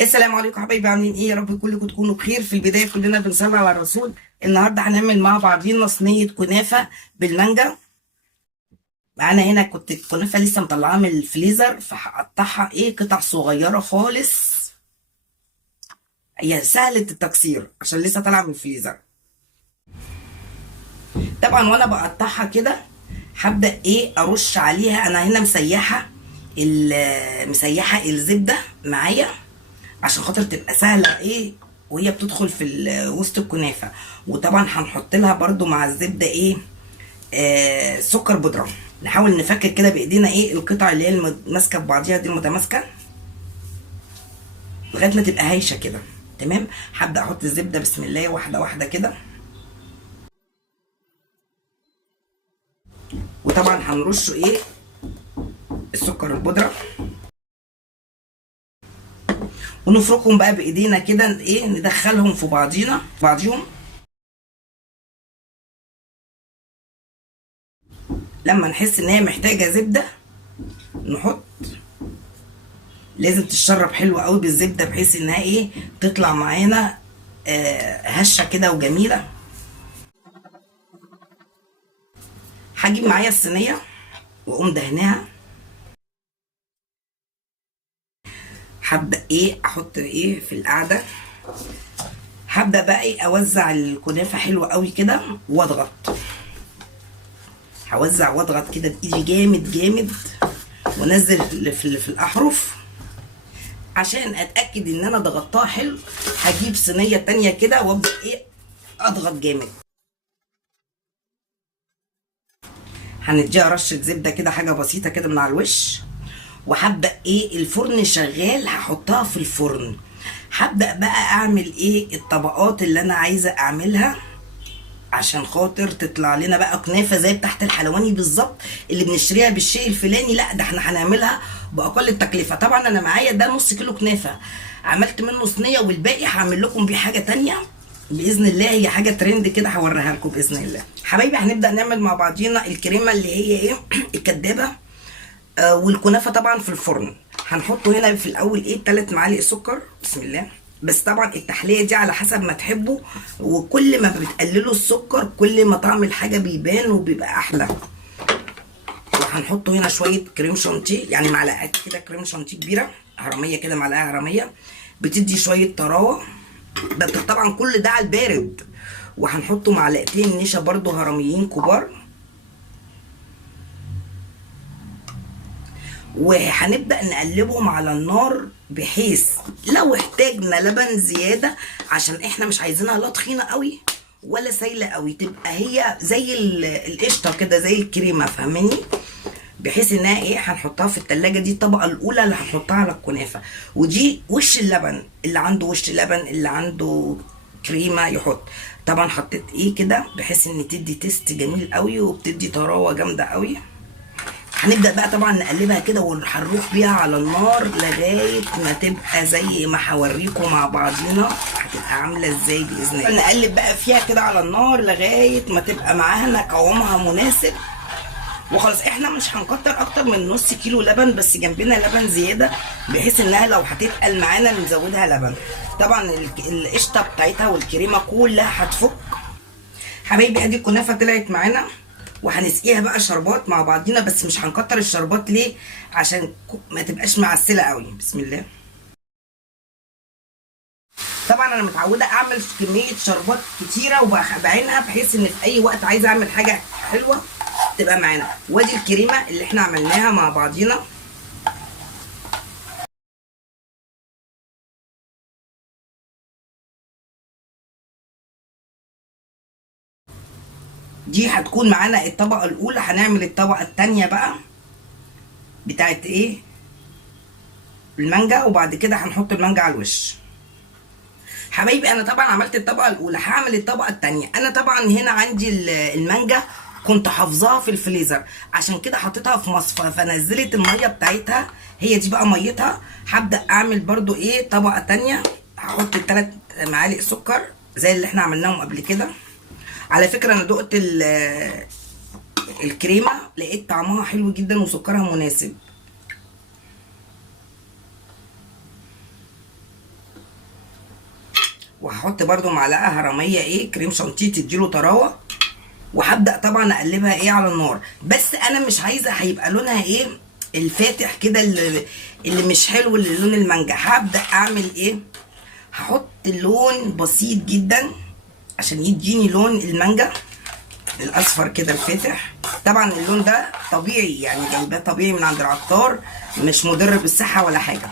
السلام عليكم حبايبي، عاملين ايه؟ يا رب كلكم تكونوا بخير. في البدايه كلنا بنصلي على الرسول. النهارده هنعمل مع بعضينا صينيه كنافه بالمانجا. معانا هنا كنت الكنافه لسه مطلعاها من الفريزر، فهقطعها قطع صغيره خالص. هي سهله التكسير عشان لسه طالعه من الفريزر. طبعا وانا بقطعها كده هبدا ارش عليها. انا هنا مسيحه الزبده معايا عشان خاطر تبقى سهله وهي بتدخل في وسط الكنافه. وطبعا هنحط لها برده مع الزبده سكر بودره. نحاول نفكك كده بايدينا القطع اللي هي ماسكه في بعضيها دي، المتماسكه، لغايه ما تبقى هايشه كده. تمام. هبدا احط الزبده بسم الله واحده واحده كده. وطبعا هنرش السكر البودره، ونفركهم بقى بايدينا كده، ندخلهم في بعضيهم. لما نحس ان هي محتاجه زبده نحط. لازم تتشرب حلو قوي بالزبده بحيث انها تطلع معانا هشه كده وجميله. هجيب معايا الصينيه واقوم دهناها. هبدا احط في القعده. هبدا بقى اوزع الكنافه حلو قوي كده واضغط. هوزع واضغط كده بايدي جامد جامد، وانزل في الاحرف عشان اتاكد ان انا ضغطتها حلو. هجيب صينيه تانية كده وابدا اضغط جامد. هنديها رشه زبده كده، حاجه بسيطه كده من على الوش. وهبدا الفرن شغال، هحطها في الفرن. هبدا بقى اعمل الطبقات اللي انا عايزه اعملها عشان خاطر تطلع لنا بقى كنافه زي بتاعت الحلواني بالظبط اللي بنشتريها بالشيء الفلاني. لا، ده احنا هنعملها باقل التكلفه. طبعا انا معايا ده نص كيلو كنافه، عملت منه صينيه، والباقي هعمل لكم بيه حاجه تانية باذن الله. هي حاجه ترند كده هوريها لكم باذن الله. حبايبي، هنبدا نعمل مع بعضينا الكريمه اللي هي الكدابه. والكنافه طبعا في الفرن. هنحطه هنا في الاول 3 معالق سكر بسم الله. بس طبعا التحليه دي على حسب ما تحبوا، وكل ما بتقللوا السكر كل ما طعم الحاجه بيبان وبيبقى احلى. وهنحطه هنا شويه كريم شانتيه، يعني معلقه كده كريم شانتيه كبيره هرميه كده، معلقه هرميه بتدي شويه طراوه. ده طبعا كل ده على البارد. وهنحطه معلقتين نشا برضو هرميين كبار. وهنبدأ نقلبهم على النار بحيث لو احتاجنا لبن زيادة، عشان احنا مش عايزينها لا تخينة قوي ولا سايلة قوي، تبقى هي زي القشطة كده، زي الكريمة، فاهماني؟ بحيث انها هنحطها في التلاجة. دي الطبقة الاولى اللي هنحطها على الكنافة. ودي وش اللبن، اللي عنده وش لبن اللي عنده كريمة يحط. طبعا حطيت كده بحيث ان تدي تيست جميل قوي وبتدي طراوة جامدة قوي. هنبدأ بقى طبعا نقلبها كده ونحروح بيها على النار لغاية ما تبقى زي ما هوريكم مع بعضينا هتبقى عاملة ازاي بإذن الله. نقلب بقى فيها كده على النار لغاية ما تبقى معانا قوامها مناسب. وخلاص احنا مش هنكتر اكتر من نص كيلو لبن، بس جنبنا لبن زيادة بحيث انها لو هتتقل معانا نزودها لبن. طبعا القشطة بتاعتها والكريمة كلها هتفك. حبايبي، ادي الكنافة طلعت معانا، وهنسقيها بقى شربات مع بعضينا. بس مش هنكتر الشربات ليه؟ عشان ما تبقاش معسله قوي. بسم الله. طبعا انا متعوده اعمل كميه شربات كتيره وبعينها بحيث ان في اي وقت عايزه اعمل حاجه حلوه تبقى معانا. وادي الكريمه اللي احنا عملناها مع بعضينا. دي هتكون معانا الطبقه الاولى. هنعمل الطبقه الثانيه بقى بتاعت المانجا، وبعد كده هنحط المانجا على الوش. حبايبي، انا طبعا عملت الطبقه الاولى، هعمل الطبقه الثانيه. انا طبعا هنا عندي المانجا كنت حافظاها في الفريزر، عشان كده حطيتها في مصفى فنزلت الميه بتاعتها. هي دي بقى ميتها. هبدا اعمل برضو طبقه ثانيه. هحط 3 معالق سكر زي اللي احنا عملناهم قبل كده. على فكره انا دقت الكريمه، لقيت طعمها حلو جدا وسكرها مناسب. وهحط برده معلقه هرميه ايه كريم شانتيه تديله طراوه. وهبدا طبعا اقلبها ايه على النار، بس انا مش عايزه هيبقى لونها ايه الفاتح كده اللي مش حلو، اللي لون المانجا. هبدا اعمل ايه، هحط لون بسيط جدا عشان يديني لون المانجا الاصفر كده الفاتح. طبعا اللون ده طبيعي يعني جايباه طبيعي من عند العطار، مش مضر بالصحه ولا حاجه.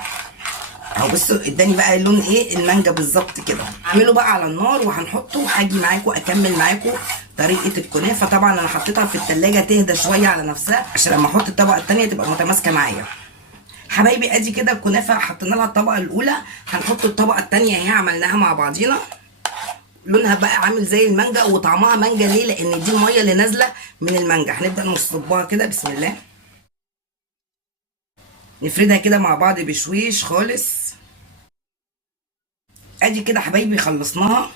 اهو بصوا اداني بقى لون ايه المانجا بالظبط كده. اعمله بقى على النار وهنحطه، وهاجي معاكم اكمل معاكم طريقه الكنافه. طبعا انا حطيتها في التلاجة تهدى شويه على نفسها عشان لما احط الطبقه التانيه تبقى متماسكه معايا. حبايبي ادي كده الكنافه حطينا لها الطبقه الاولى، هنحط الطبقه التانيه اهي عملناها مع بعضينا. لونها بقى عامل زي المانجا وطعمها مانجا. ليه؟ لان دي الميه اللي نازله من المانجا. هنبدا نصبها كده بسم الله، نفردها كده مع بعض بشويش خالص. ادي كده حبايبي خلصناها.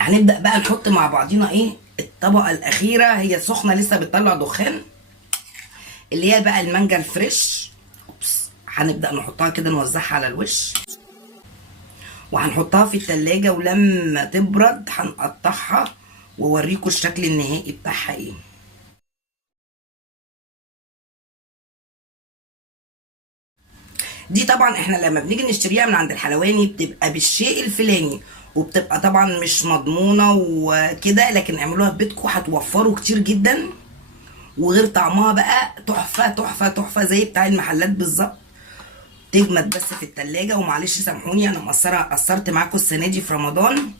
هنبدا بقى نحط مع بعضينا ايه الطبقه الاخيره، هي سخنه لسه بتطلع دخان، اللي هي بقى المانجا الفريش. هنبدا نحطها كده نوزعها على الوش، وهنحطها في التلاجة، ولما تبرد هنقطعها واوريكم الشكل النهائي بتاعها ايه. دي طبعا احنا لما بنيجي نشتريها من عند الحلواني بتبقى بالشيء الفلاني، وبتبقى طبعا مش مضمونه وكده، لكن اعملوها في بيتكم هتوفروا كتير جدا. وغير طعمها بقى تحفه تحفه تحفه زي بتاع المحلات بالظبط. تجمد بس في التلاجة. ومعلش سامحوني انا قصرت معاكم السنه دي في رمضان،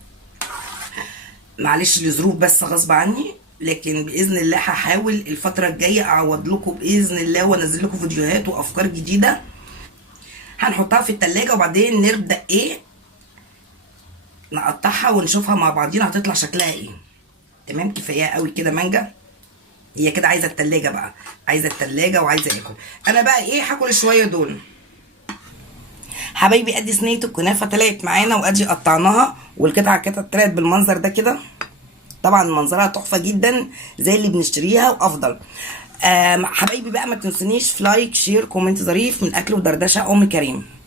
معلش لظروف بس غصب عني، لكن باذن الله هحاول الفتره الجايه اعوض لكم باذن الله وانزل لكم فيديوهات وافكار جديده. هنحطها في التلاجة وبعدين نبدا ايه نقطعها ونشوفها مع بعضينا هتطلع شكلها ايه. تمام كفايه قوي كده مانجا، هي كده عايزه التلاجة بقى، عايزه التلاجة وعايزه اكل. انا بقى ايه هاكل شويه دول. حبايبي ادي صينيه الكنافه طلعت معانا، وادي قطعناها والقطعه كده طلعت بالمنظر ده كده. طبعا منظرها تحفه جدا زي اللي بنشتريها وافضل. حبايبي بقى ما تنسونيش في لايك شير كومنت ظريف من اكل ودردشه ام كريم.